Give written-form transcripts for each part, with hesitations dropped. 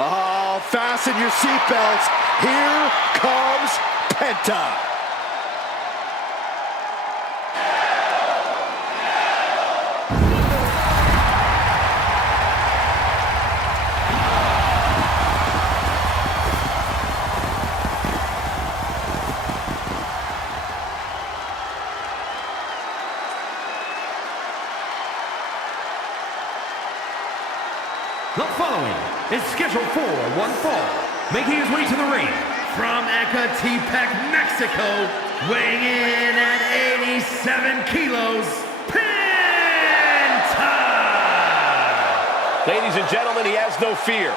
Oh, fasten your seatbelts. Here comes Penta. The following is scheduled for one fall, making his way to the ring from Ecatepec, Mexico, weighing in at 87 kilos, Penta! Ladies and gentlemen, he has no fear.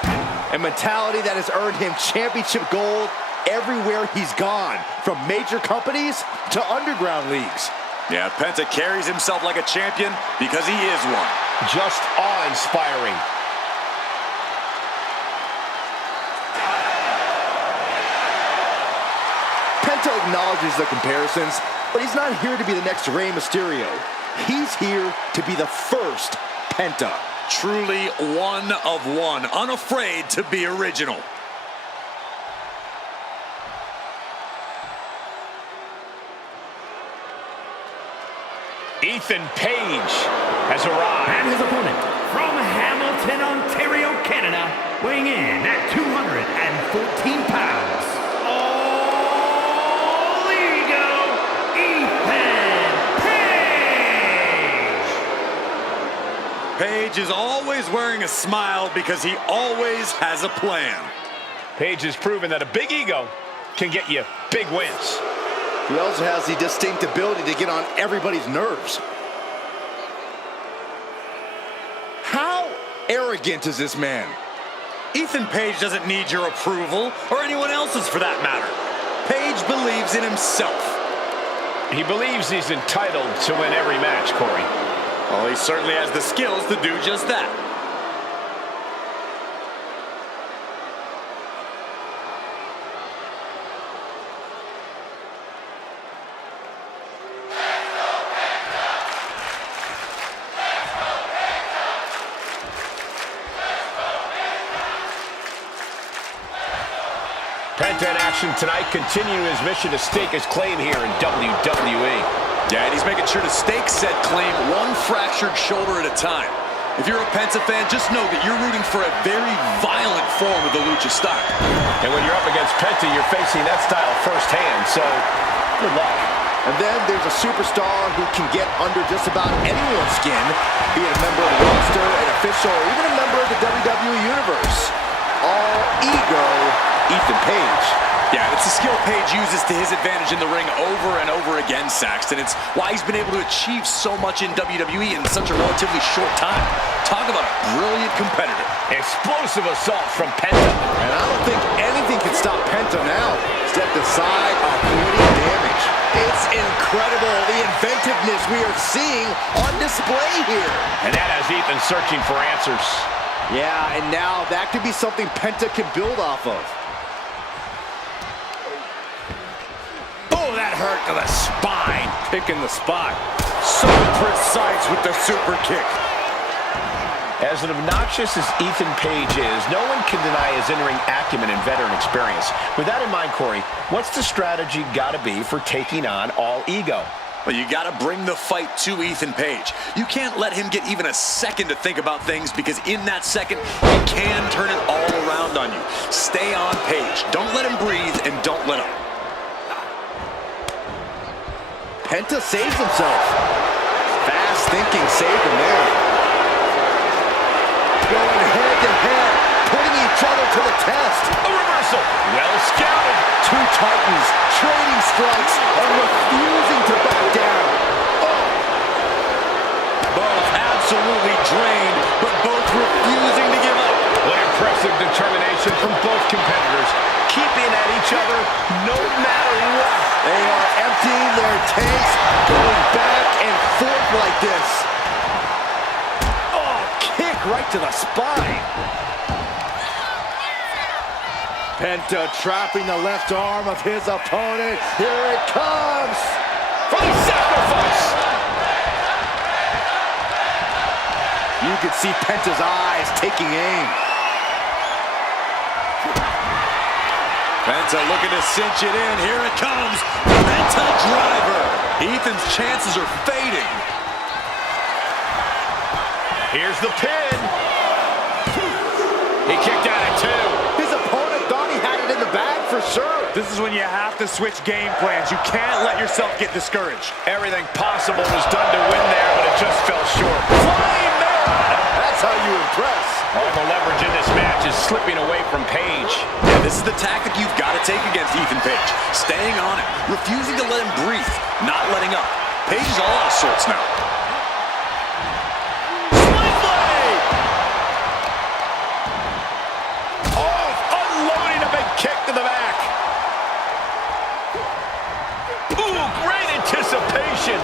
A mentality that has earned him championship gold everywhere he's gone, from major companies to underground leagues. Yeah, Penta carries himself like a champion because he is one. Just awe-inspiring. Penta acknowledges the comparisons, but he's not here to be the next Rey Mysterio. He's here to be the first Penta. Truly one of one, unafraid to be original. Ethan Paige has arrived. And his opponent from Hamilton, Ontario, Canada, weighing in at 214 pounds. All Ego, Ethan Paige! Paige is always wearing a smile because he always has a plan. Paige has proven that a big ego can get you big wins. He also has the distinct ability to get on everybody's nerves. How arrogant is this man? Ethan Paige doesn't need your approval, or anyone else's for that matter. Paige believes in himself. He believes he's entitled to win every match, Corey. Well, he certainly has the skills to do just that. Penta in action tonight, continuing his mission to stake his claim here in WWE. Yeah, and he's making sure to stake said claim one fractured shoulder at a time. If you're a Penta fan, just know that you're rooting for a very violent form of the lucha style. And when you're up against Penta, you're facing that style firsthand, so good luck. And then there's a superstar who can get under just about anyone's skin, be it a member of the roster, an official, or even a member of the WWE Universe. All Ego, Ethan Paige. Yeah, it's a skill Paige uses to his advantage in the ring over and over again, Saxton. It's why he's been able to achieve so much in WWE in such a relatively short time. Talk about a brilliant competitor. Explosive assault from Penta. And I don't think anything can stop Penta now. Stepped aside, avoiding damage. It's incredible, the inventiveness we are seeing on display here. And that has Ethan searching for answers. Yeah, and now that could be something Penta can build off of. Oh, that hurt to the spine. Picking the spot. So precise with the super kick. As obnoxious as Ethan Paige is, no one can deny his in-ring acumen and veteran experience. With that in mind, Corey, what's the strategy got to be for taking on All Ego? Well, you got to bring the fight to Ethan Paige. You can't let him get even a second to think about things, because in that second, he can turn it all around on you. Stay on Paige. Don't let him breathe, and don't let him. Penta saves himself. Fast thinking saved him there. Going head to head, putting each other to the test. A reversal. Well scouted. Two titans trading strikes and refusing to back down. Oh. Both absolutely drained, but both refusing to give up. What impressive determination from both competitors, keeping at each other no matter what. They are emptying their tanks, going back and forth like this. Oh, kick right to the spine. Penta trapping the left arm of his opponent. Here it comes. For the sacrifice. You can see Penta's eyes taking aim. Penta looking to cinch it in. Here it comes. Penta driver. Ethan's chances are fading. Here's the pin. He kicked out at 2. His opponent thought he had it in the bag for sure. This is when you have to switch game plans. You can't let yourself get discouraged. Everything possible was done to win there, but it just fell short. Flying Mailbot. That's how you impress. All the leverage in this match is slipping away from Paige. Yeah, this is the tactic you've got to take against Ethan Page. Staying on him, refusing to let him breathe, not letting up. Paige is all out of sorts now. Spike blade! Oh, unloading a big kick to the back. Ooh, great anticipation.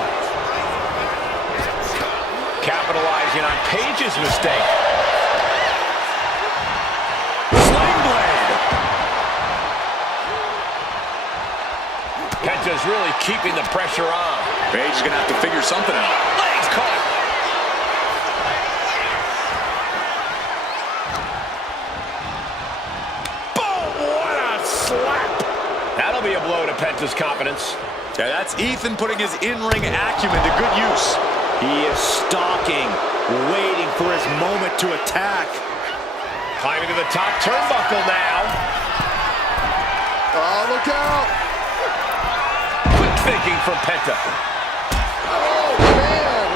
Capitalizing on Paige's mistake. Penta's really keeping the pressure on. Paige is going to have to figure something out. Legs caught. Boom! What a slap. That'll be a blow to Penta's confidence. Yeah, that's Ethan putting his in-ring acumen to good use. He is stalking, waiting for his moment to attack. Climbing to the top turnbuckle now. Oh, look out! Quick thinking from Penta. Oh, man!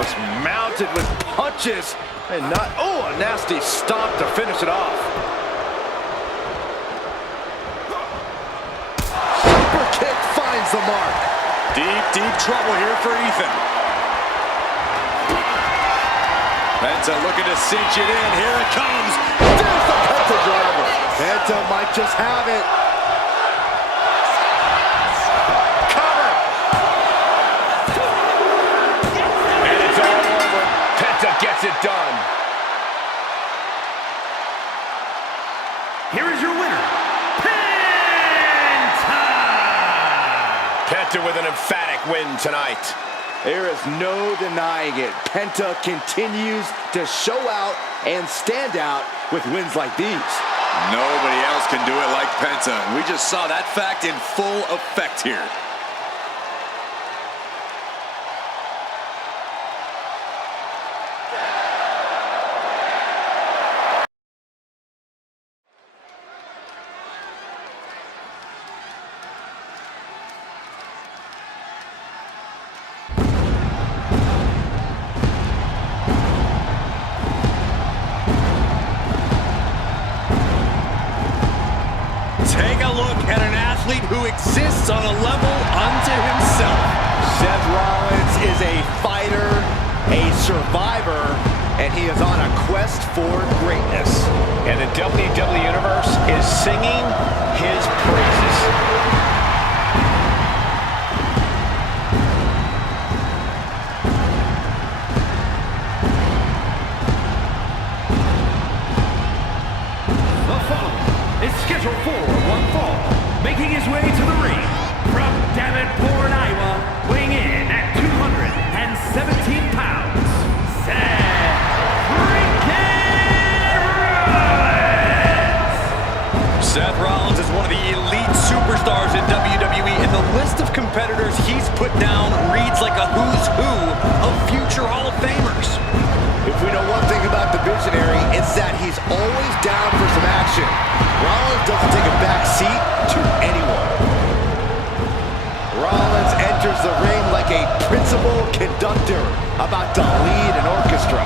Just mounted with punches and not... Oh, a nasty stomp to finish it off. Super kick finds the mark. Deep, deep trouble here for Ethan. Penta looking to cinch it in. Here it comes. There's the Penta driver. Penta might just have it. Cover. And it's all over. Penta gets it done. Here is your winner, Penta! Penta with an emphatic win tonight. There is no denying it. Penta continues to show out and stand out with wins like these. Nobody else can do it like Penta. We just saw that fact in full effect here. Take a look at an athlete who exists on a level unto himself. Seth Rollins is a fighter, a survivor, and he is on a quest for greatness. And the WWE Universe is singing his praises. The following is scheduled for one fall, making his way to the ring from Davenport, Iowa, weighing in at 217 pounds, Seth freaking Rollins! Seth Rollins is one of the elite superstars in WWE, and the list of competitors he's put down reads like a who's who of future Hall of Famers. If we know one thing about the Visionary, it's that he's always down for some action. Rollins doesn't take a back seat to anyone. Rollins enters the ring like a principal conductor about to lead an orchestra.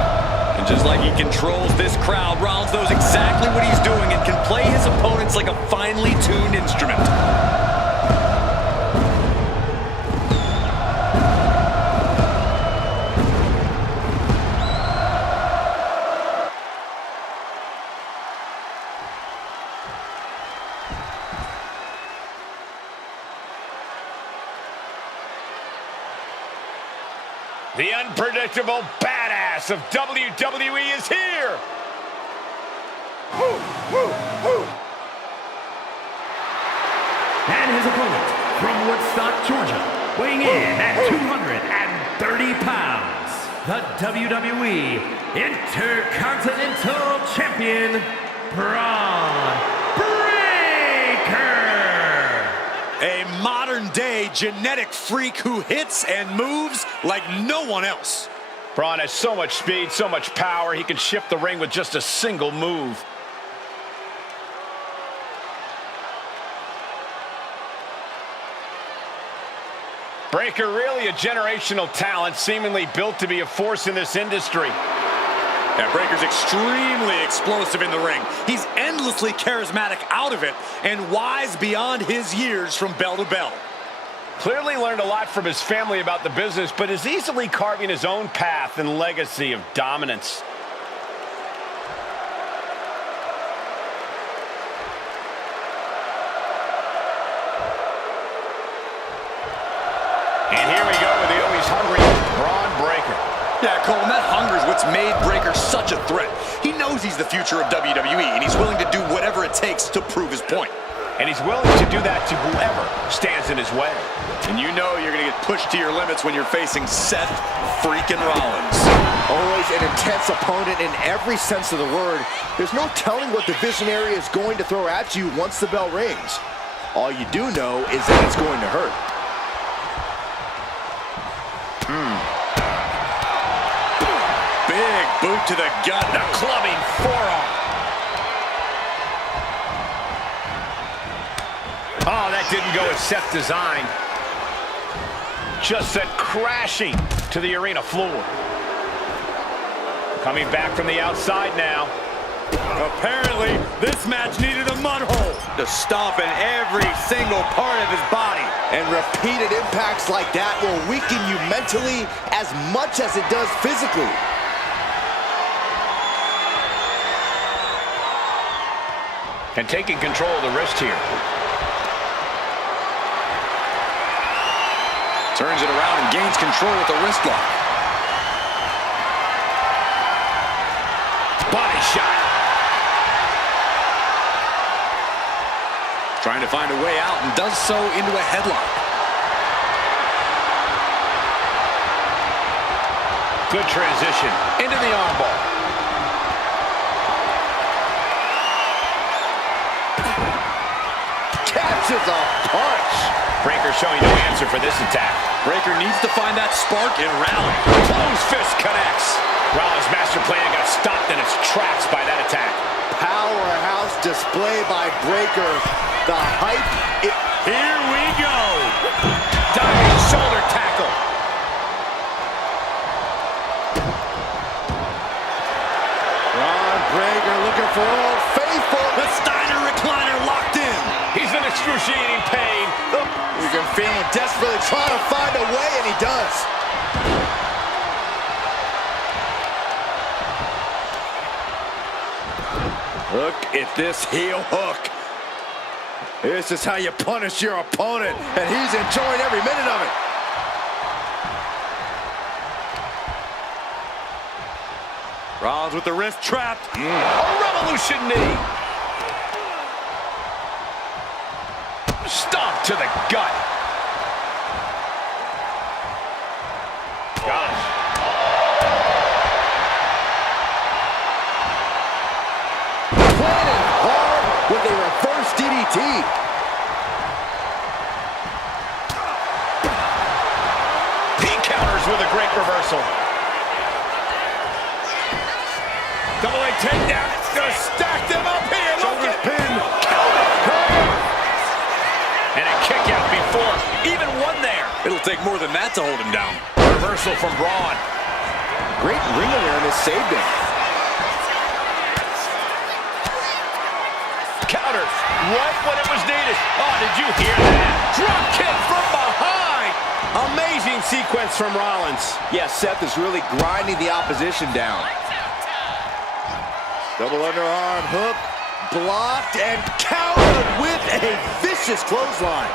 And just like he controls this crowd, Rollins knows exactly what he's doing and can play his opponents like a finely tuned instrument. The unpredictable badass of WWE is here. And his opponent from Woodstock, Georgia, weighing in at 230 pounds, the WWE Intercontinental Champion, Braun Breaker. A modern-day genetic freak who hits and moves like no one else. Braun has so much speed, so much power, he can shift the ring with just a single move. Breaker, really a generational talent, seemingly built to be a force in this industry. Yeah, Breaker's extremely explosive in the ring. He's endlessly charismatic out of it and wise beyond his years from bell to bell. Clearly learned a lot from his family about the business, but is easily carving his own path and legacy of dominance. And here we go with the always hungry Braun Breaker. Yeah, Cole, and that hunger is what's made Breaker such a threat. He knows he's the future of WWE, and he's willing to do whatever it takes to prove his point. And he's willing to do that to whoever stands in his way. And you know you're going to get pushed to your limits when you're facing Seth freaking Rollins. Always an intense opponent in every sense of the word. There's no telling what the Visionary is going to throw at you once the bell rings. All you do know is that it's going to hurt. Big boot to the gut and a clubbing forearm. Oh, that didn't go as Seth designed. Just sent crashing to the arena floor. Coming back from the outside now. Apparently, this match needed a mud hole to stomp in every single part of his body. And repeated impacts like that will weaken you mentally as much as it does physically. And taking control of the wrist here. Turns it around and gains control with the wrist lock. Body shot. Trying to find a way out and does so into a headlock. Good transition into the armbar. Catches a punch. Breaker showing no answer for this attack. Breaker needs to find that spark and rally. Close fist connects. Rollins' master plan got stopped in its tracks by that attack. Powerhouse display by Breaker. The hype. Here we go. Diving shoulder tackle. Braun Breaker looking for Old Faithful. The Steiner recliner locked in. He's in excruciating pain. You can feel him desperately trying to find a way, and he does. Look at this heel hook. This is how you punish your opponent, and he's enjoying every minute of it. Rollins with the wrist trapped. A revolution knee. Stomp to the gut. Gosh. Planted hard with a reverse DDT. He counters with a great reversal. Double leg takedown. It's going to stack them up here. Look at Pin. And a kick out before. Even one there. It'll take more than that to hold him down. Reversal from Braun. Great ring awareness saved him. Counter. Right when it was needed. Oh, did you hear that? Drop kick from behind. Amazing sequence from Rollins. Yeah, Seth is really grinding the opposition down. Double underarm hook, blocked and countered with a vicious clothesline.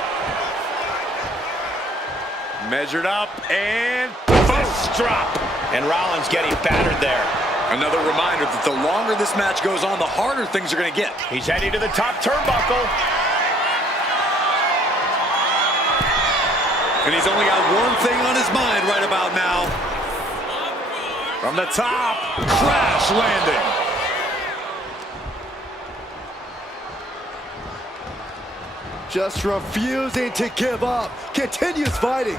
Measured up and Fist drop. And Rollins getting battered there. another reminder that the longer this match goes on, the harder things are going to get. He's heading to the top turnbuckle. And he's only got one thing on his mind right about now. From the top, crash landing. Just refusing to give up. Continues fighting.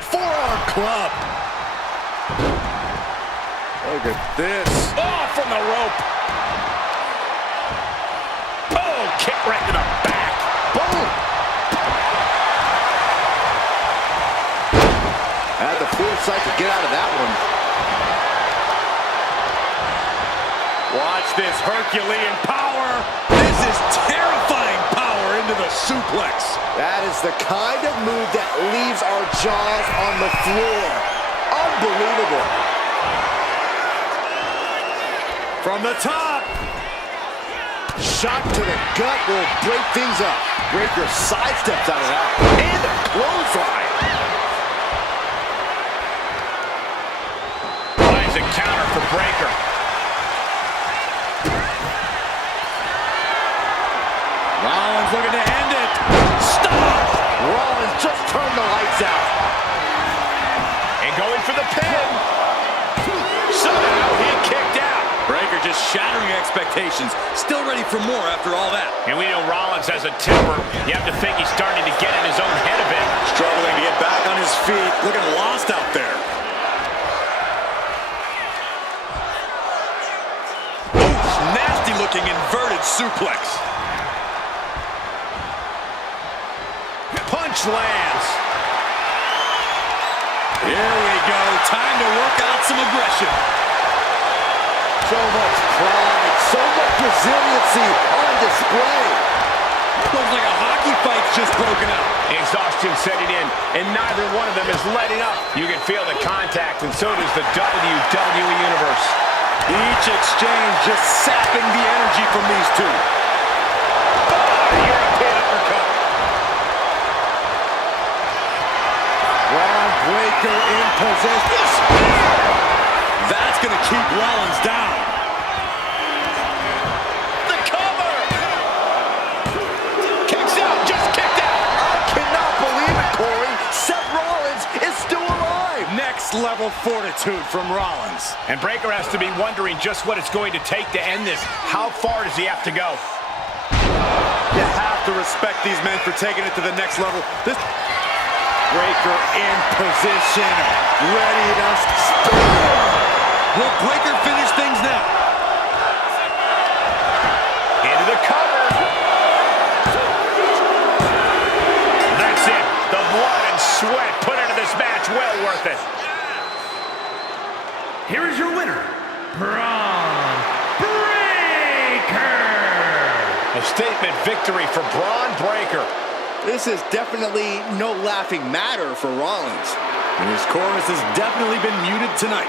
Forearm club. Look at this. Oh, from the rope. Oh, kick right to the back. Boom. Had the foresight to get out of that one. Watch this Herculean power. This is terrifying power into the suplex. That is the kind of move that leaves our jaws on the floor. Unbelievable. From the top. Shot to the gut will break things up. Breaker sidesteps out of that. And a clothesline. Finds a counter for Breaker. Rollins looking to end it. Stop! Rollins just turned the lights out. And going for the pin. Somehow he kicked out. Breaker just shattering expectations. Still ready for more after all that. And we know Rollins has a temper. You have to think he's starting to get in his own head a bit. Struggling to get back on his feet. Looking lost out there. Oof, nasty looking inverted suplex. Punch lands. Here we go. Time to work out some aggression. So much pride, so much resiliency on display. Looks like a hockey fight's just broken out. Exhaustion setting in, and neither one of them is letting up. You can feel the contact, and so does the WWE Universe. Each exchange just sapping the energy from these two. European uppercut. Breaker in possession. That's going to keep Rollins down. The cover. Kicks out, just kicked out. I cannot believe it, Corey. Seth Rollins is still alive. Next level fortitude from Rollins. And Breaker has to be wondering just what it's going to take to end this. How far does he have to go? You have to respect these men for taking it to the next level. This Breaker in position, ready to spin. Will Breaker finish things now? Into the cover. That's it. The blood and sweat put into this match. Well worth it. Here is your winner, Braun Breaker. A statement victory for Braun Breaker. This is definitely no laughing matter for Rollins. And his chorus has definitely been muted tonight.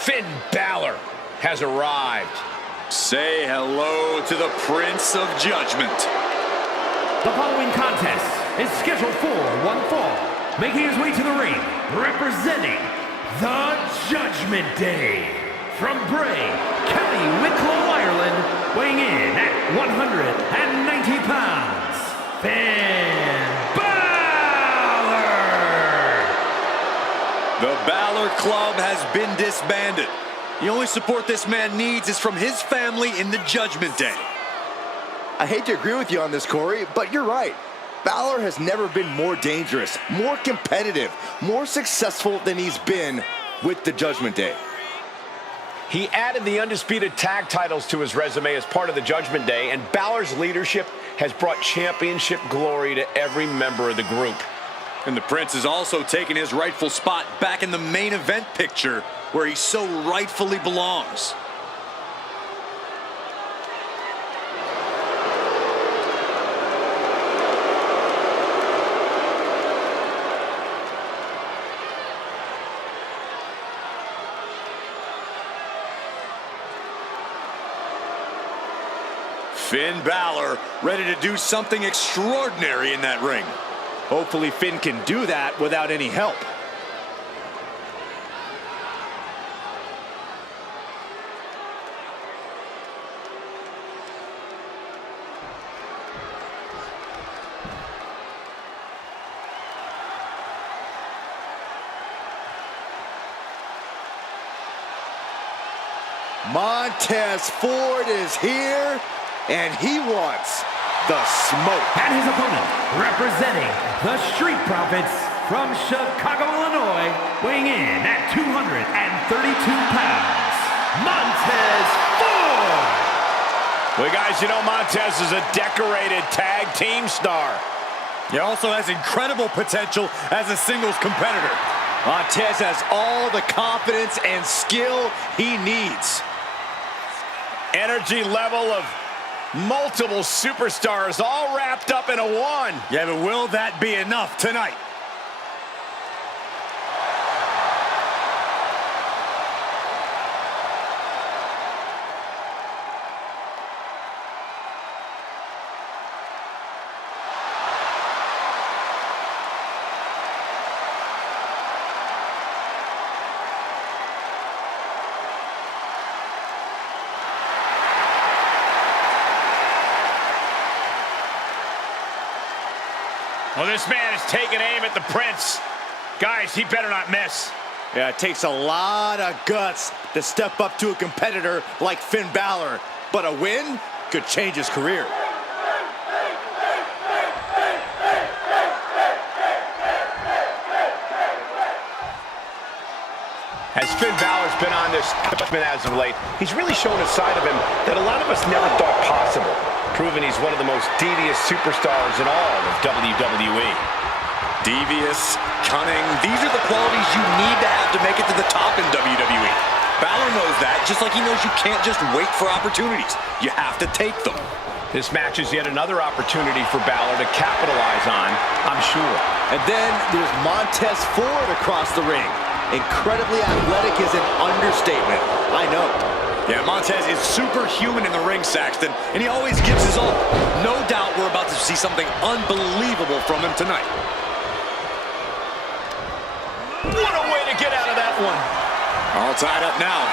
Finn Balor has arrived. Say hello to the Prince of Judgment. The following contest is scheduled for one fall. Making his way to the ring, representing the Judgment Day. From Bray, County Wicklow, Ireland, weighing in at 190 pounds, Finn Balor. The Balor Club has been disbanded. The only support this man needs is from his family in the Judgment Day. I hate to agree with you on this, Corey, but you're right. Balor has never been more dangerous, more competitive, more successful than he's been with the Judgment Day. He added the undisputed tag titles to his resume as part of the Judgment Day, and Balor's leadership has brought championship glory to every member of the group. And the Prince has also taken his rightful spot back in the main event picture where he so rightfully belongs. Finn Balor ready to do something extraordinary in that ring. Hopefully Finn can do that without any help. Montez Ford is here, and he wants the smoke. And his opponent, representing the Street Profits from Chicago, Illinois, weighing in at 232 pounds, Montez Ford. Well, guys, you know Montez is a decorated tag team star. He also has incredible potential as a singles competitor. Montez has all the confidence and skill he needs. Energy level of multiple superstars all wrapped up in a one. Yeah, but will that be enough tonight? Well, this man is taking aim at the Prince. Guys, he better not miss. Yeah, it takes a lot of guts to step up to a competitor like Finn Balor, but a win could change his career. As Finn Balor's been on this as of late, he's really shown a side of him that a lot of us never thought possible, proving he's one of the most devious superstars in all of WWE. Devious, cunning, these are the qualities you need to make it to the top in WWE. Balor knows that, just like he knows you can't just wait for opportunities. You have to take them. This match is yet another opportunity for Balor to capitalize on, I'm sure. And then there's Montez Ford across the ring. Incredibly athletic is an understatement, I know. Yeah, Montez is superhuman in the ring, Saxton, and he always gives his all. No doubt we're about to see something unbelievable from him tonight. What a way to get out of that one. All tied up now.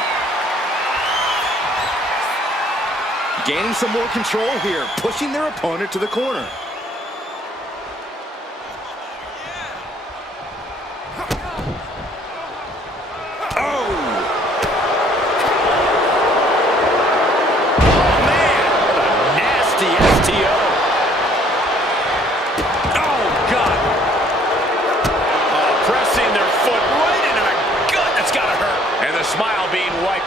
Gaining some more control here, pushing their opponent to the corner.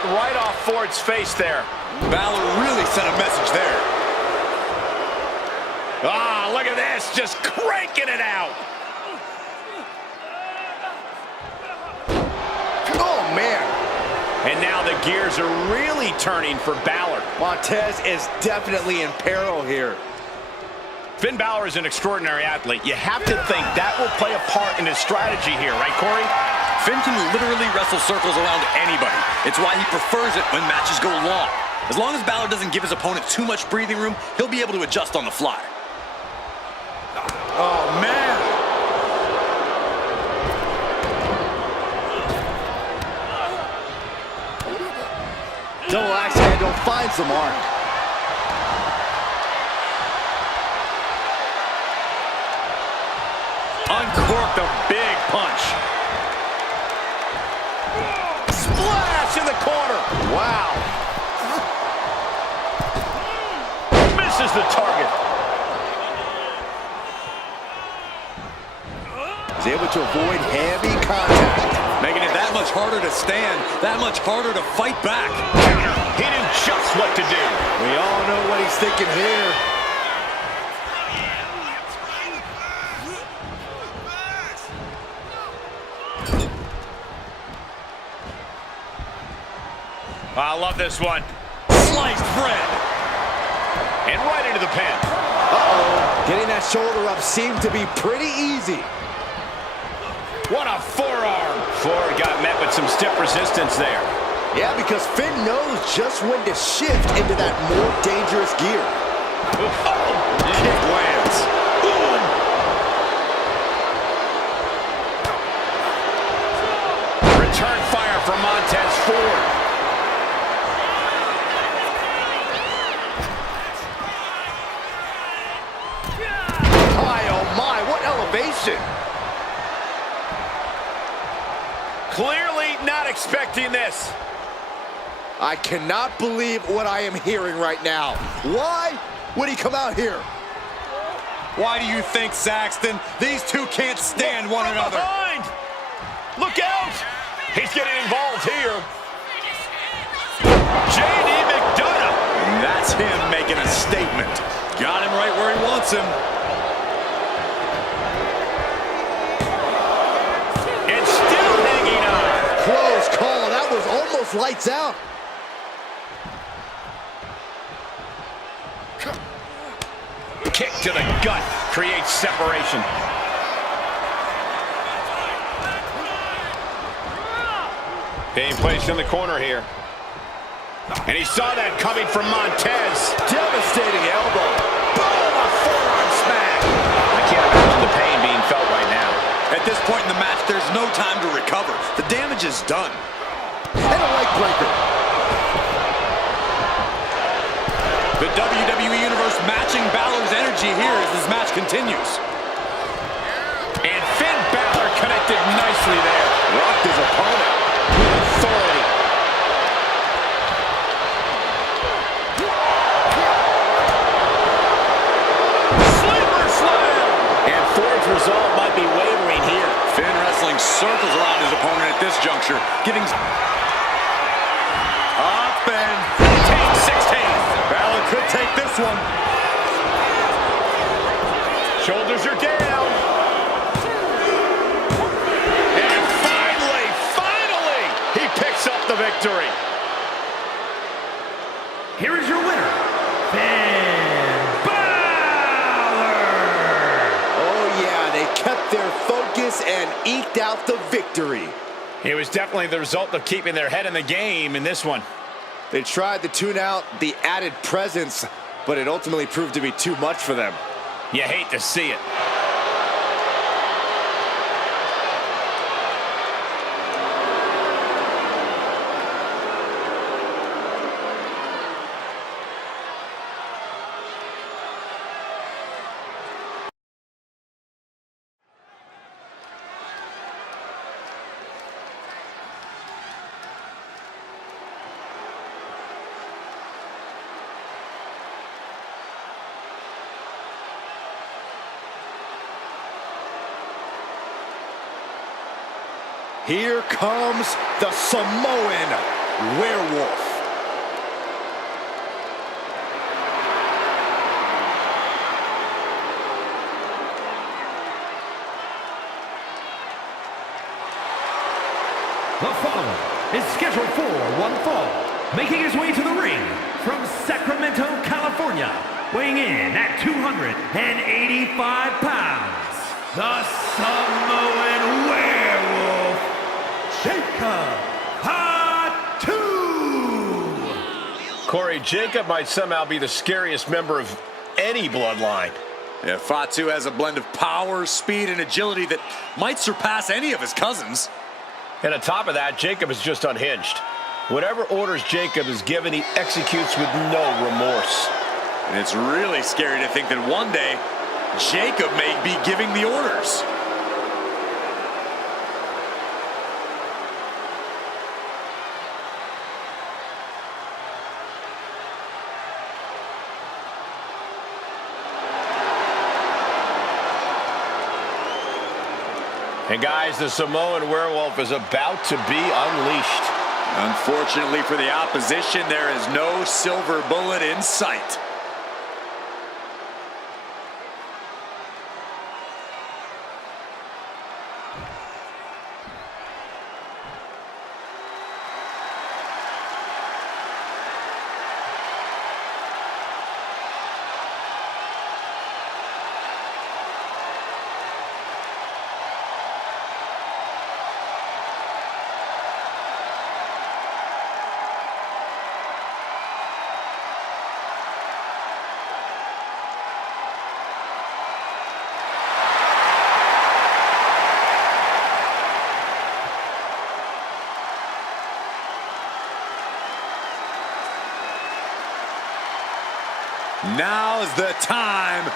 Right off Ford's face there. Balor really sent a message there. Ah, look at this, just cranking it out. Oh, man. And now the gears are really turning for Balor. Montez is definitely in peril here. Finn Balor is an extraordinary athlete. You have to think that will play a part in his strategy here, right, Corey? Finn can literally wrestle circles around anybody. It's why he prefers it when matches go long. As long as Balor doesn't give his opponent too much breathing room, he'll be able to adjust on the fly. Oh, man. Double axe handle finds the mark. Uncorked a big punch. Splash in the corner. Wow. Misses the target. He's able to avoid heavy contact. Making it that much harder to stand, that much harder to fight back. He knew just what to do. We all know what he's thinking here. I love this one. Sliced bread. And right into the pin. Uh-oh. Getting that shoulder up seemed to be pretty easy. What a forearm. Ford got met with some stiff resistance there. Yeah, because Finn knows just when to shift into that more dangerous gear. Oh, kick lands. Return fire from Montez Ford. Elevation. Clearly not expecting this. I cannot believe what I am hearing right now. Why would he come out here? Why do you think, Saxton? These two can't stand one another. Behind! Look out! He's getting involved here. J.D. McDonough. That's him making a statement. Got him right where he wants him. And still hanging on. Close call. That was almost lights out. Kick to the gut creates separation. Being placed in the corner here. And he saw that coming from Montez. Devastating elbow. Boom, a forearm smack. I can't imagine the pain being felt right now. At this point in the match, there's no time to recover. The damage is done. And a leg breaker. The WWE Universe matching Balor's energy here as this match continues. And Finn Balor connected nicely there. Rocked his opponent with authority. Sleeper slam! And Ford's resolve might be wavering here. Finn wrestling circles around his opponent at this juncture, giving up and 16. Balor could take this one. Shoulders are down. And finally, he picks up the victory. Here is your winner, Finn Balor! Oh yeah, they kept their focus and eked out the victory. It was definitely the result of keeping their head in the game in this one. They tried to tune out the added presence, but it ultimately proved to be too much for them. You hate to see it. Here comes the Samoan Werewolf. The following is scheduled for one fall, making his way to the ring from Sacramento, California, weighing in at 285 pounds, the Samoan Werewolf, Jacob Fatu! Corey, Jacob might somehow be the scariest member of any bloodline. Yeah, Fatu has a blend of power, speed, and agility that might surpass any of his cousins. And on top of that, Jacob is just unhinged. Whatever orders Jacob is given, he executes with no remorse. And it's really scary to think that one day, Jacob may be giving the orders. And guys, the Samoan Werewolf is about to be unleashed. Unfortunately for the opposition, there is no silver bullet in sight. Now's the time.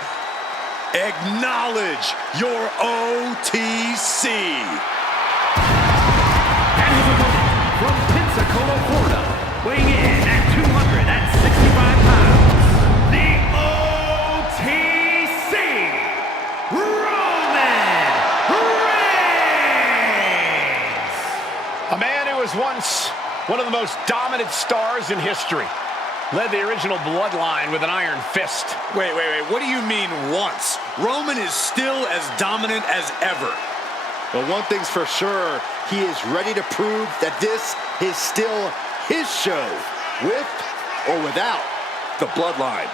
Acknowledge your OTC. And his opponent from Pensacola, Florida, weighing in once one of the most dominant stars in history. Led the original bloodline with an iron fist. Wait. What do you mean once? Roman is still as dominant as ever. But one thing's for sure, he is ready to prove that this is still his show, with or without the bloodline.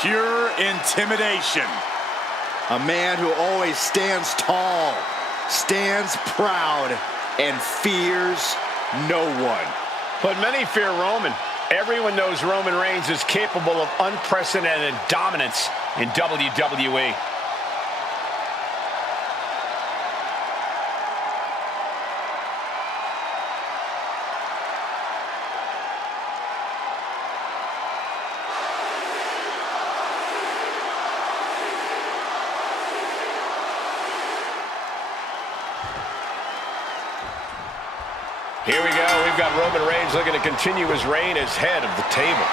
Pure intimidation. A man who always stands tall, stands proud, and fears no one. But many fear Roman. Everyone knows Roman Reigns is capable of unprecedented dominance in WWE. Here we go. We've got Roman Reigns looking to continue his reign as head of the table.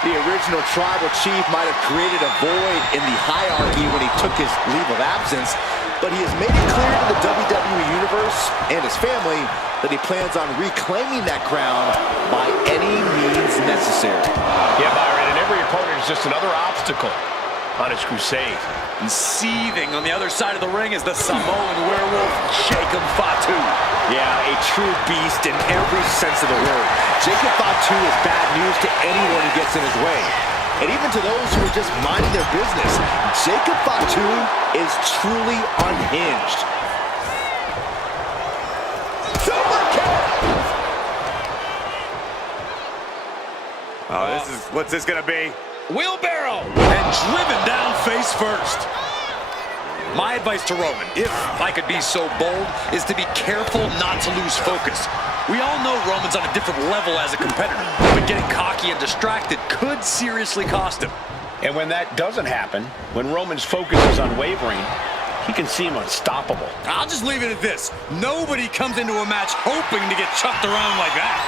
The original tribal chief might have created a void in the hierarchy when he took his leave of absence, but he has made it clear to the WWE Universe and his family that he plans on reclaiming that crown by any means necessary. Yeah, Byron, and every opponent is just another obstacle on his crusade. And seething on the other side of the ring is the Samoan werewolf, Jacob Fatu. Yeah, a true beast in every sense of the word. Jacob Fatu is bad news to anyone who gets in his way. And even to those who are just minding their business, Jacob Fatu is truly unhinged. Super kick! Oh, what's this gonna be? Wheelbarrow! And driven down face first. My advice to Roman, if I could be so bold, is to be careful not to lose focus. We all know Roman's on a different level as a competitor, but getting cocky and distracted could seriously cost him. And when that doesn't happen, when Roman's focus is unwavering, he can seem unstoppable. I'll just leave it at this. Nobody comes into a match hoping to get chucked around like that.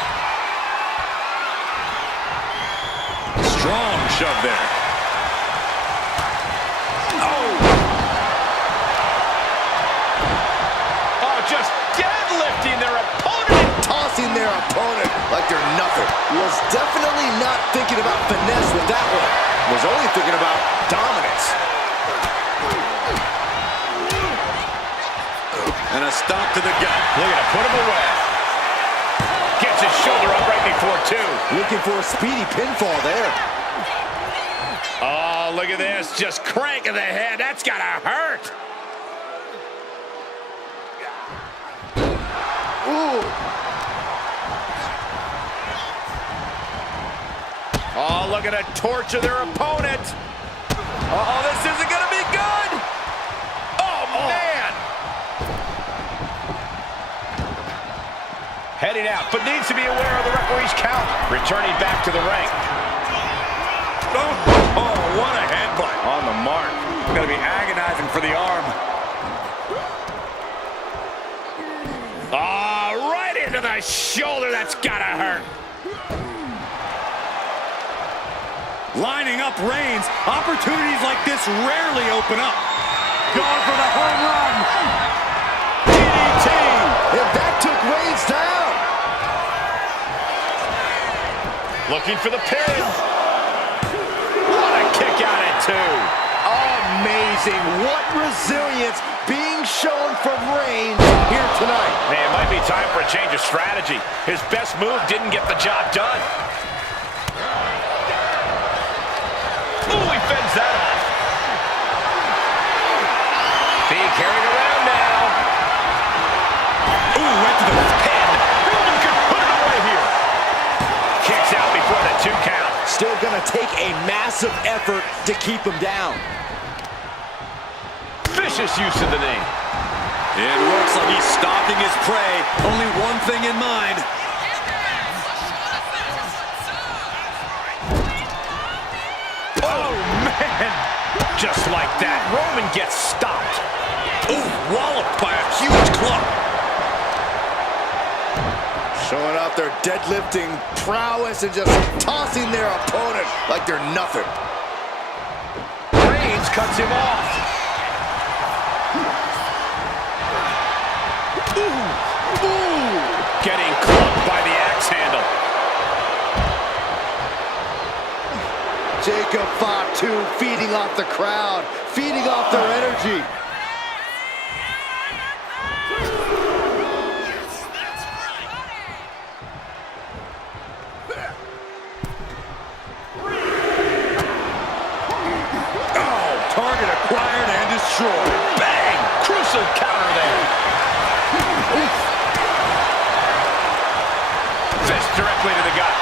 Strong shove there. Just deadlifting their opponent. Tossing their opponent like they're nothing. Was definitely not thinking about finesse with that one. Was only thinking about dominance. And a stomp to the gut. Looking to put him away. Gets his shoulder up right before two. Looking for a speedy pinfall there. Oh, look at this. Just cranking the head. That's gotta hurt. Ooh. Oh, looking to torture their opponent. Oh, this isn't going to be good. Oh, man. Heading out, but needs to be aware of the referee's count. Returning back to the ring. Oh, what a headbutt. On the mark. Going to be agonizing for the arm. Oh, right into the shoulder. That's got to hurt. Lining up Reigns. Opportunities like this rarely open up. Going for the home run. DDT. And that took Reigns down. Looking for the pin. What a kick out at two. Amazing. Amazing. What resilience being shown from Reigns here tonight. Man, it might be time for a change of strategy. His best move didn't get the job done. Ooh, he fends that off. Being carried around now. Ooh, right to the pin. Roman could put it away here. Kicks out before the 2 count. Still gonna take a massive effort to keep him down. Vicious use of the knee. It looks like he's stalking his prey. Only one thing in mind. Oh, man. Just like that, Roman gets stopped. Ooh, walloped by a huge club. Showing off their deadlifting prowess and just tossing their opponent like they're nothing. Reigns cuts him off. Ooh. Getting clubbed by the axe handle. Jacob Fatu feeding off the crowd, feeding off their energy. Target acquired and destroyed. Bang! Crucial counter there. Fist directly to the gut.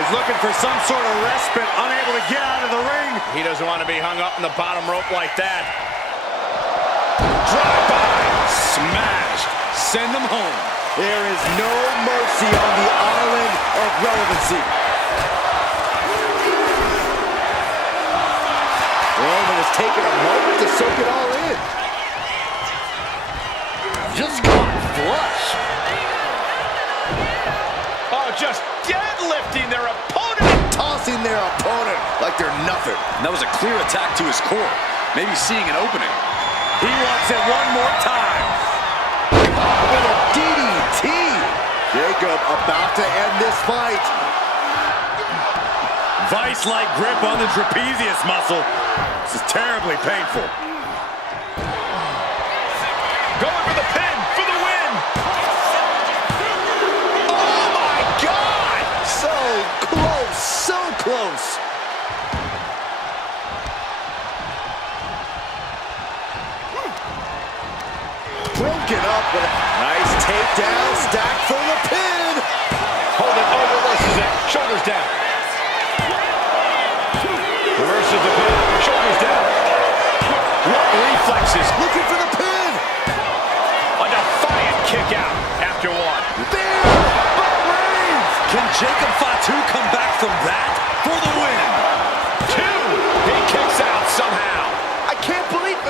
He's looking for some sort of respite, unable to get out of the ring. He doesn't want to be hung up in the bottom rope like that. Drive-by. Smashed. Send him home. There is no mercy on the island of relevancy. Roman has taken a moment to soak it all in. Just caught flush. Oh, just deadlifting their opponent. Tossing their opponent like they're nothing. And that was a clear attack to his core. Maybe seeing an opening. He wants it one more time. With a DDT. Jacob about to end this fight. Vice-like grip on the trapezius muscle. This is terribly painful. Going for the pin for the win. Oh, my God. So close, so close. Broken up with a nice takedown, stacked for the pin. Hold it, oh, reverses it. Shoulders down. Reverses the pin. Shoulders down. What reflexes? Looking for the pin. A defiant kick out after 1. There, but Reigns. Can Jacob Fatu come back from that for the win? 2. He kicks out somehow. I can't believe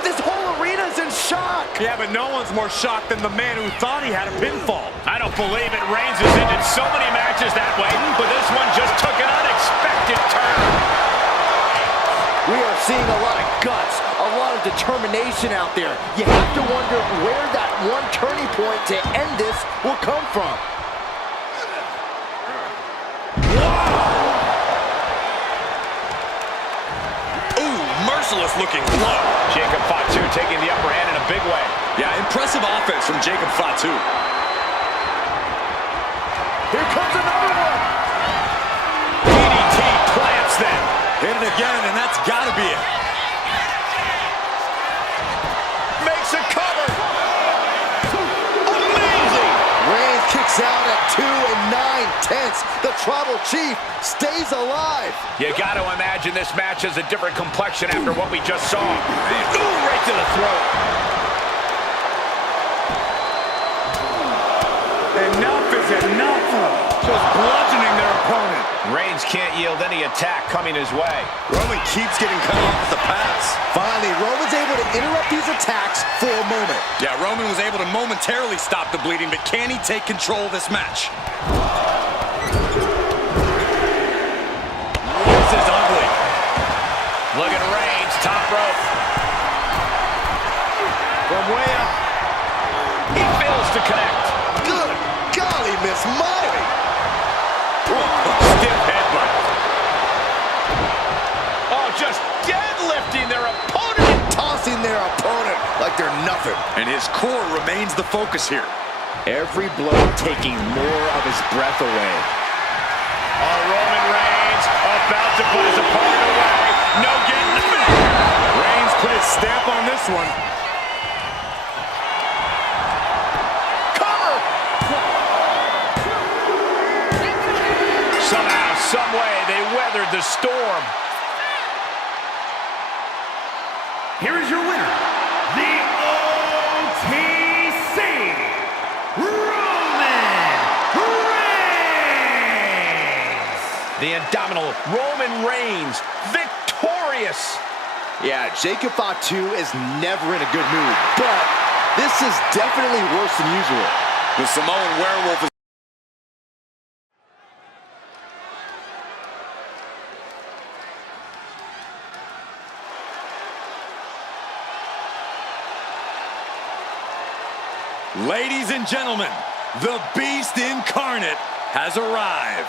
this whole arena's in shock. Yeah, but no one's more shocked than the man who thought he had a pinfall. I don't believe it. Reigns has ended so many matches that way, but this one just took an unexpected turn. We are seeing a lot of guts, a lot of determination out there. You have to wonder where that one turning point to end this will come from. Ooh, merciless looking blow. Jacob Fatu taking the upper hand in a big way. Yeah, impressive offense from Jacob Fatu. Here comes another one. DDT plants them. Hit it again, and that's got to be it. Makes a cover. Amazing. Reigns kicks out at 2 9/10. The Tribal Chief stays alive. You got to imagine this match has a different complexion after what we just saw. Ooh, right to the throat. Enough is enough. Just bludgeoning their opponent. Reigns can't yield any attack coming his way. Roman keeps getting cut off with the pass. Finally, Roman's able to interrupt these attacks for a moment. Yeah, Roman was able to momentarily stop the bleeding, but can he take control of this match? This is ugly. Look at Reigns, top rope. From way up. He fails to connect. Good golly, Miss Molly. And his core remains the focus here. Every blow taking more of his breath away. Oh, Roman Reigns about to put his opponent away. No getting the back. Reigns put his stamp on this one. Cover! Somehow, some way, they weathered the storm. Here is your winner, the OTC, Roman Reigns! The indomitable Roman Reigns, victorious! Yeah, Jacob Fatu is never in a good mood, but this is definitely worse than usual. The Samoan werewolf is... Ladies and gentlemen, the Beast Incarnate has arrived.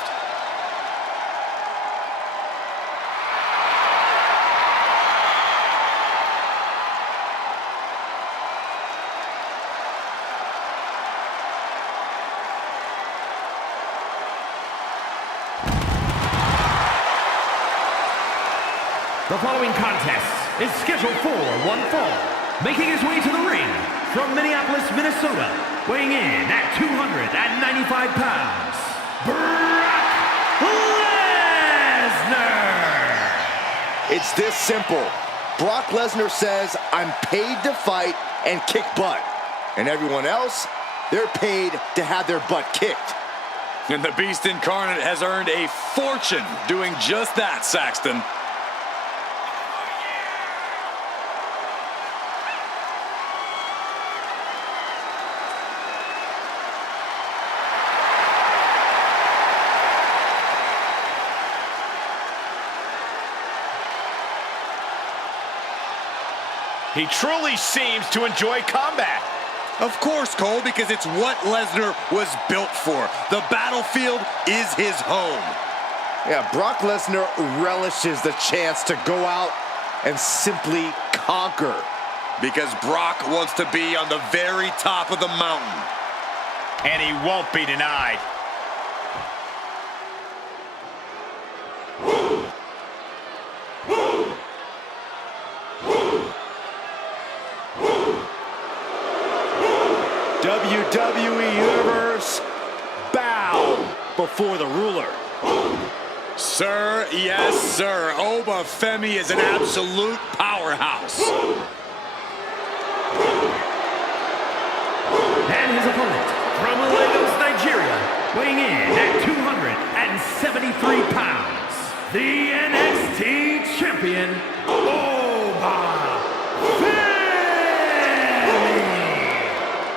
The following contest is scheduled for one fall. Making his way to the ring from Minneapolis, Minnesota, weighing in at 295 pounds, Brock Lesnar! It's this simple. Brock Lesnar says, I'm paid to fight and kick butt. And everyone else, they're paid to have their butt kicked. And the Beast Incarnate has earned a fortune doing just that, Saxton. He truly seems to enjoy combat. Of course, Cole, because it's what Lesnar was built for. The battlefield is his home. Yeah, Brock Lesnar relishes the chance to go out and simply conquer. Because Brock wants to be on the very top of the mountain. And he won't be denied. WWE Universe, bow before the ruler. Sir, yes, sir. Oba Femi is an absolute powerhouse. And his opponent from Lagos, Nigeria, weighing in at 273 pounds, the NXT champion, Oba Femi!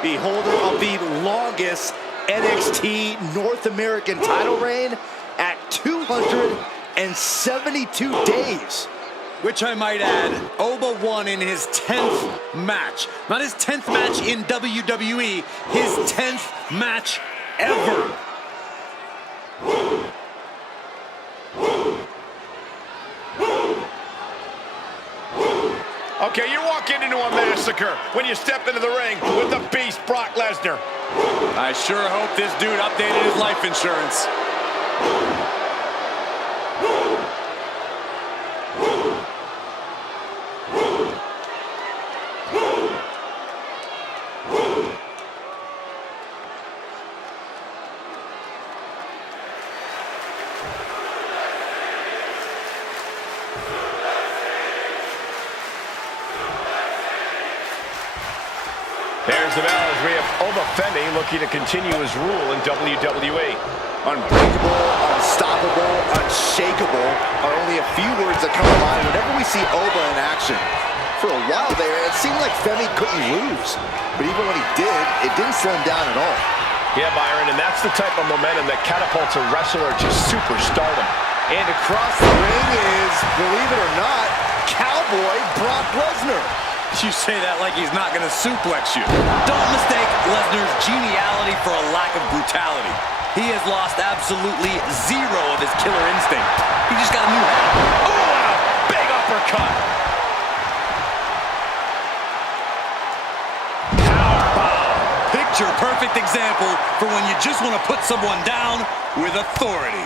The holder of the longest NXT North American title reign at 272 days. Which I might add, Oba won in his 10th match. Not his 10th match in WWE, his 10th match ever. Okay, you're walking into a massacre when you step into the ring with the Beast, Brock Lesnar. I sure hope this dude updated his life insurance. There's the bell as we have Oba Femi looking to continue his rule in WWE. Unbreakable, unstoppable, unshakable are only a few words that come to mind whenever we see Oba in action. For a while there, it seemed like Femi couldn't lose. But even when he did, it didn't slow him down at all. Yeah, Byron, and that's the type of momentum that catapults a wrestler to superstardom. And across the ring is, believe it or not, Cowboy Brock Lesnar. You say that like he's not going to suplex you. Don't mistake Lesnar's geniality for a lack of brutality. He has lost absolutely zero of his killer instinct. He just got a new hat. Oh, and a big uppercut. picture-perfect example for when you just want to put someone down with authority.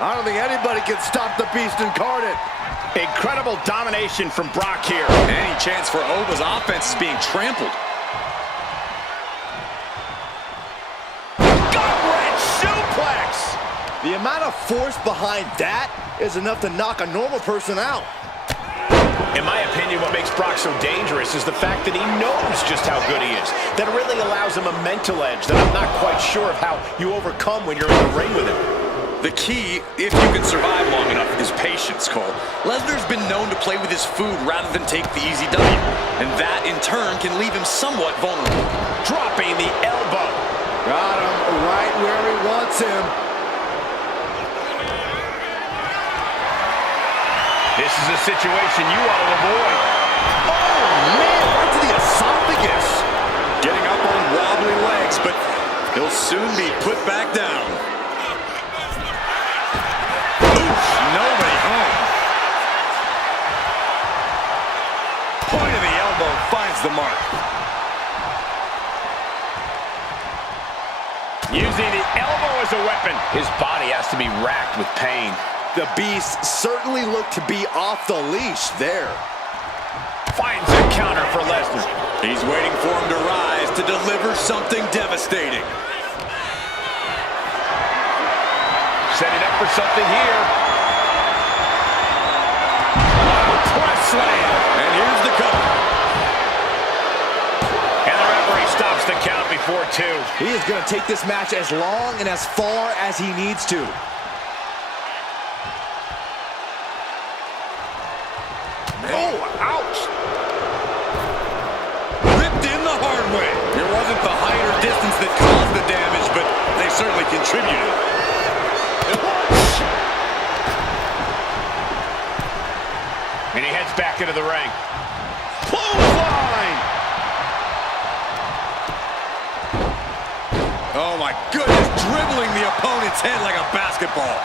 I don't think anybody can stop the beast incarnate. Incredible domination from Brock here. Any chance for Oba's offense is being trampled. Gut-wrench suplex! The amount of force behind that is enough to knock a normal person out. In my opinion, what makes Brock so dangerous is the fact that he knows just how good he is. That really allows him a mental edge that I'm not quite sure of how you overcome when you're in the ring with him. The key, if you can survive long enough, is patience, Cole. Lesnar's been known to play with his food rather than take the easy W. And that, in turn, can leave him somewhat vulnerable. Dropping the elbow. Got him right where he wants him. This is a situation you ought to avoid. Oh, man, right to the esophagus. Getting up on wobbly legs, but he'll soon be put back down. Nobody home. Point of the elbow finds the mark. Using the elbow as a weapon. His body has to be racked with pain. The Beast certainly looked to be off the leash there. Finds a counter for Lesnar. He's waiting for him to rise to deliver something devastating. Setting up for something here. Press slam. And here's the cover. And the referee stops the count before 2. He is going to take this match as long and as far as he needs to. Oh, ouch! Ripped in the hard way. It wasn't the height or distance that caused the damage, but they certainly contributed. And he heads back into the ring. Clothesline! Oh my goodness, dribbling the opponent's head like a basketball.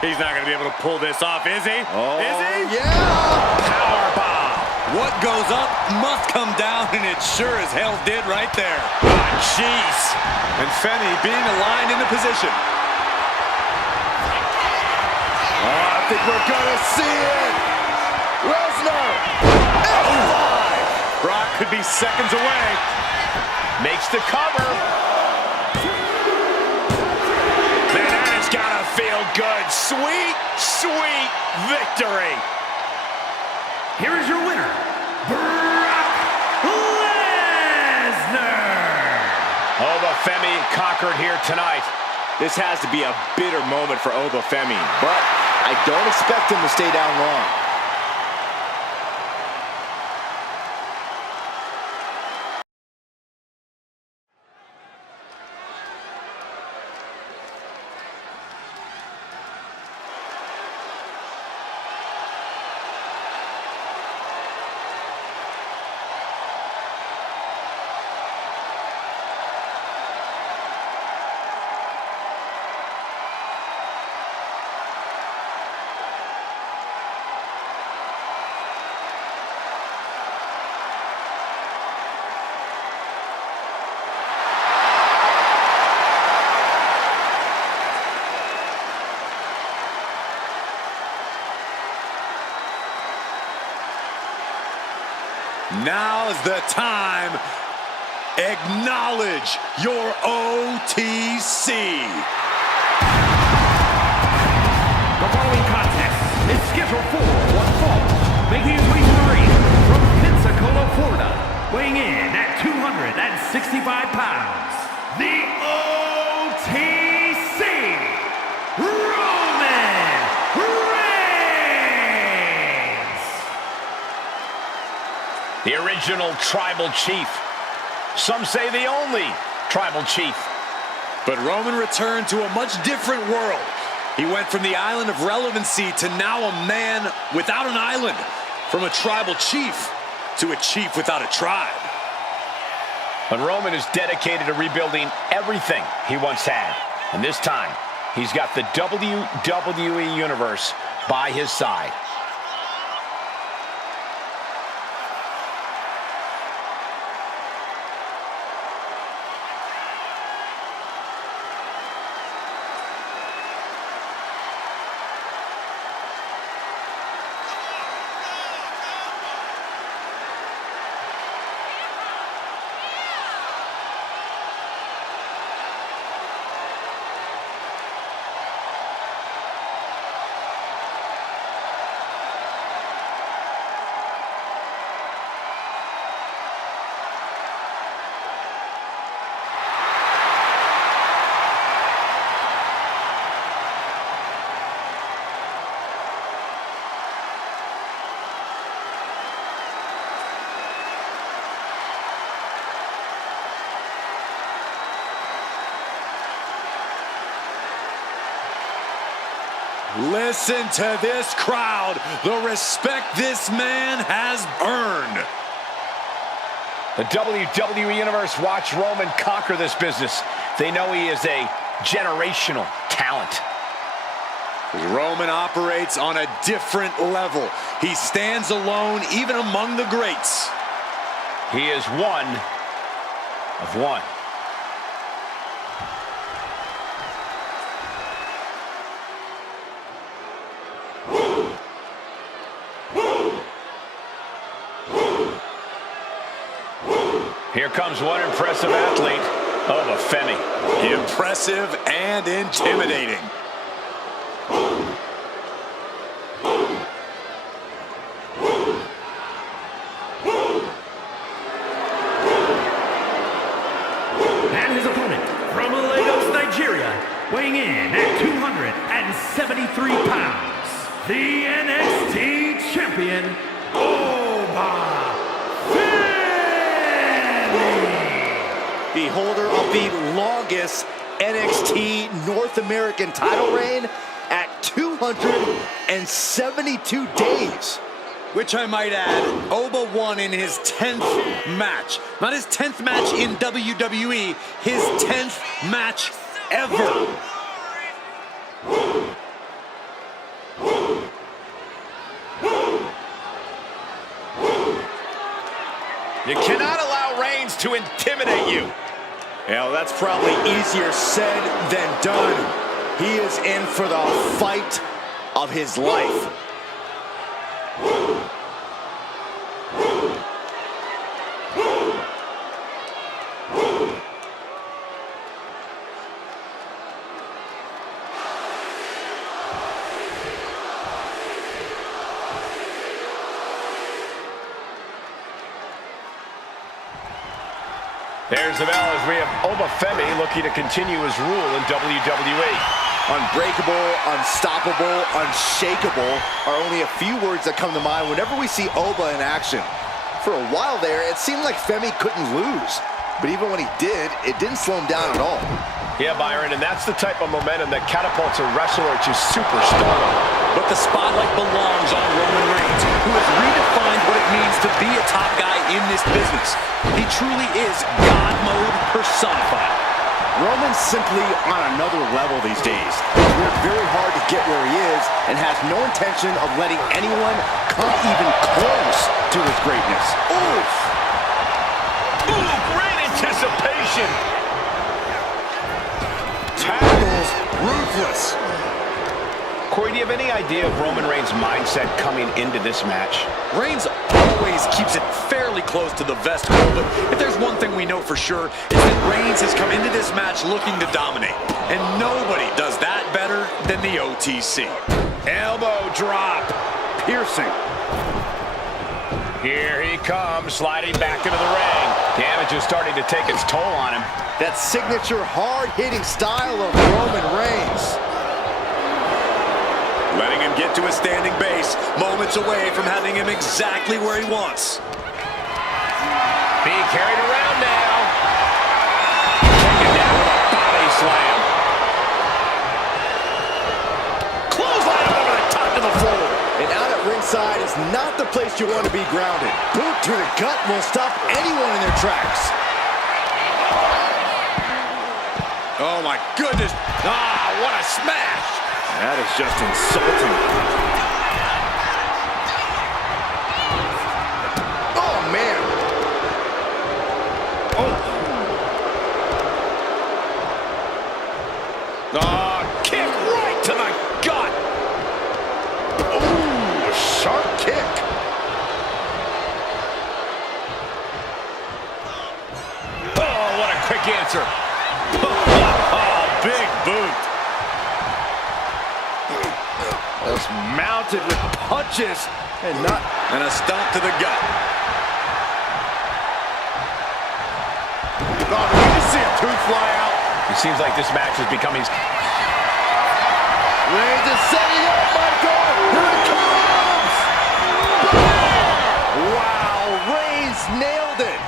He's not going to be able to pull this off, is he? Oh, is he? yeah! Powerbomb. What goes up must come down, and it sure as hell did right there. Ah, jeez. And Fenny being aligned into position. Oh, I think we're gonna see it! Lesnar! F5! Brock could be seconds away. Makes the cover. Man, that has gotta feel good. Sweet, sweet victory. Here is your winner, Brock Lesnar! Oba Femi conquered here tonight. This has to be a bitter moment for Oba Femi, but I don't expect him to stay down long. Now's the time. Acknowledge your OTC. The following contest is scheduled for one fall. Making his way to the ring from Pensacola, Florida, weighing in at 265 pounds, the OTC, Roman Reigns! The original tribal chief. Some say the only tribal chief. But Roman returned to a much different world. He went from the island of relevancy to now a man without an island. From a tribal chief to a chief without a tribe. But Roman is dedicated to rebuilding everything he once had. And this time, he's got the WWE Universe by his side. Listen to this crowd, the respect this man has earned. The WWE Universe watched Roman conquer this business. They know he is a generational talent. Roman operates on a different level. He stands alone even among the greats. He is one of one. Here comes one impressive athlete, Femi. Impressive and intimidating. And his opponent from Lagos, Nigeria, weighing in at 273 pounds, the NXT champion, Oba. The holder of the longest NXT North American title reign at 272 days. Which I might add, Oba won in his 10th match. Not his 10th match in WWE, his 10th match ever. You cannot allow Reigns to intimidate you. Well, that's probably easier said than done. He is in for the fight of his life. There's the bell as we have Oba Femi looking to continue his rule in WWE. Unbreakable, unstoppable, unshakable are only a few words that come to mind whenever we see Oba in action. For a while there, it seemed like Femi couldn't lose. But even when he did, it didn't slow him down at all. Yeah, Byron, and that's the type of momentum that catapults a wrestler to superstar. But the spotlight belongs on Roman Reigns, who has redefined what it means to be a top guy in this business. He truly is God mode personified. Roman's simply on another level these days. He's worked very hard to get where he is and has no intention of letting anyone come even close to his greatness. Oof! Ooh, great anticipation! Tackles ruthless. Corey, do you have any idea of Roman Reigns' mindset coming into this match? Reigns always keeps it fairly close to the vest hole, but if there's one thing we know for sure, it's that Reigns has come into this match looking to dominate. And nobody does that better than the OTC. Elbow drop. Piercing. Here he comes, sliding back into the ring. Damage is starting to take its toll on him. That signature hard-hitting style of Roman Reigns. Letting him get to a standing base, moments away from having him exactly where he wants. Being carried around now. Taken down with a body slam. Clothesline over the top of the floor. And out at ringside is not the place you want to be grounded. Boot to the gut will stop anyone in their tracks. Oh my goodness. Ah, what a smash. That is just insulting. Oh, man. Oh, kick right to the gut. Ooh, a sharp kick. Oh, what a quick answer. Oh, big boot. Just mounted with punches and not... And a stomp to the gut. Oh, did you see a tooth fly out? It seems like this match is becoming... Reigns is setting up, Michael! Here it comes! Wow, Reigns nailed it!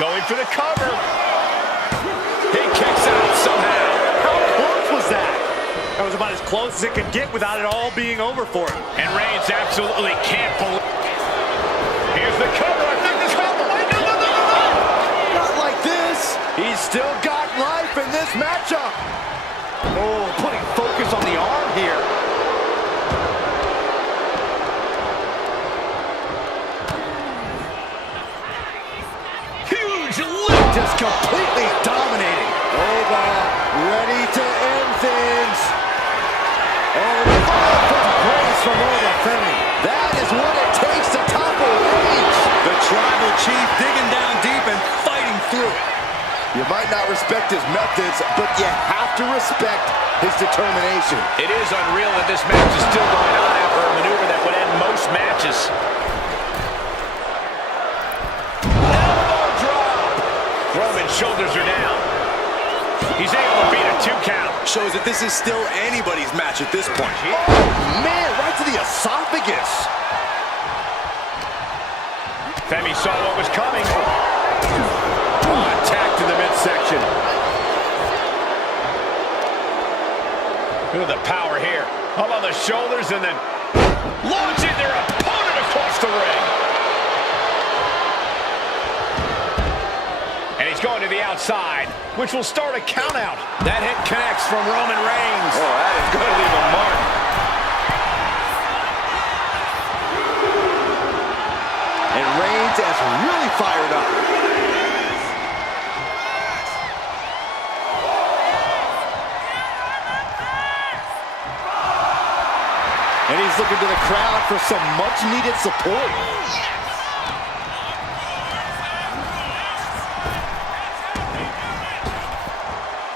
Going for the cover. He kicks out somehow. How close was that? That was about as close as it could get without it all being over for him. And Reigns absolutely can't believe. Here's the cover. I think this cover. No. Not like this. He's still got life in this matchup. Oh, putting focus on the arm here. Huge lift. Just completely dominating. Ova ready to end things. Oh, from grace from Ova Femi. That is what it takes to topple Paige. The tribal chief digging down deep and fighting through it. You might not respect his methods, but you have to respect his determination. It is unreal that this match is still going on after a maneuver that would end most matches. Elbow drop. Roman's shoulders are down. He's able to beat a 2 count. Shows that this is still anybody's match at this point. Oh, man, right to the esophagus. Femi saw what was coming. Attack to the midsection. Look at the power here. Up on the shoulders and then launching their opponent across the ring. And he's going to the outside, which will start a count out. That hit connects from Roman Reigns. Oh, that is going to leave a mark. And Reigns has really fired up. And he's looking to the crowd for some much-needed support.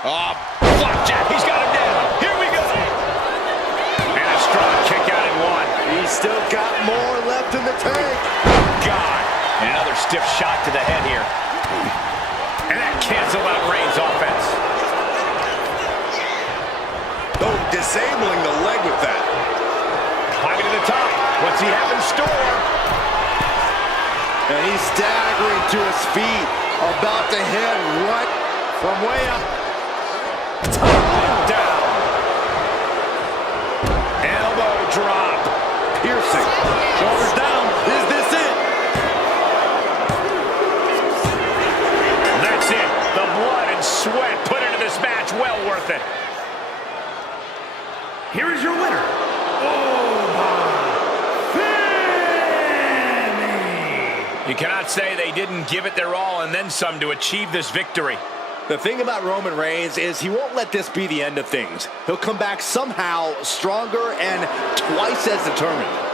Oh, flapjack, he's got him down. Here we go. And a strong kick out in 1. He's still got more left in the tank. God. And another stiff shot to the head here. And that canceled out Reigns' offense. Oh, disabling the leg with that. Climbing to the top. What's he have in store? And he's staggering to his feet, about to hit right from way up. Down. Elbow drop. Piercing. Shoulders down. Is this it? That's it. The blood and sweat put into this match. Well worth it. Here is your winner, You cannot say they didn't give it their all and then some to achieve this victory. The thing about Roman Reigns is he won't let this be the end of things. He'll come back somehow stronger and twice as determined.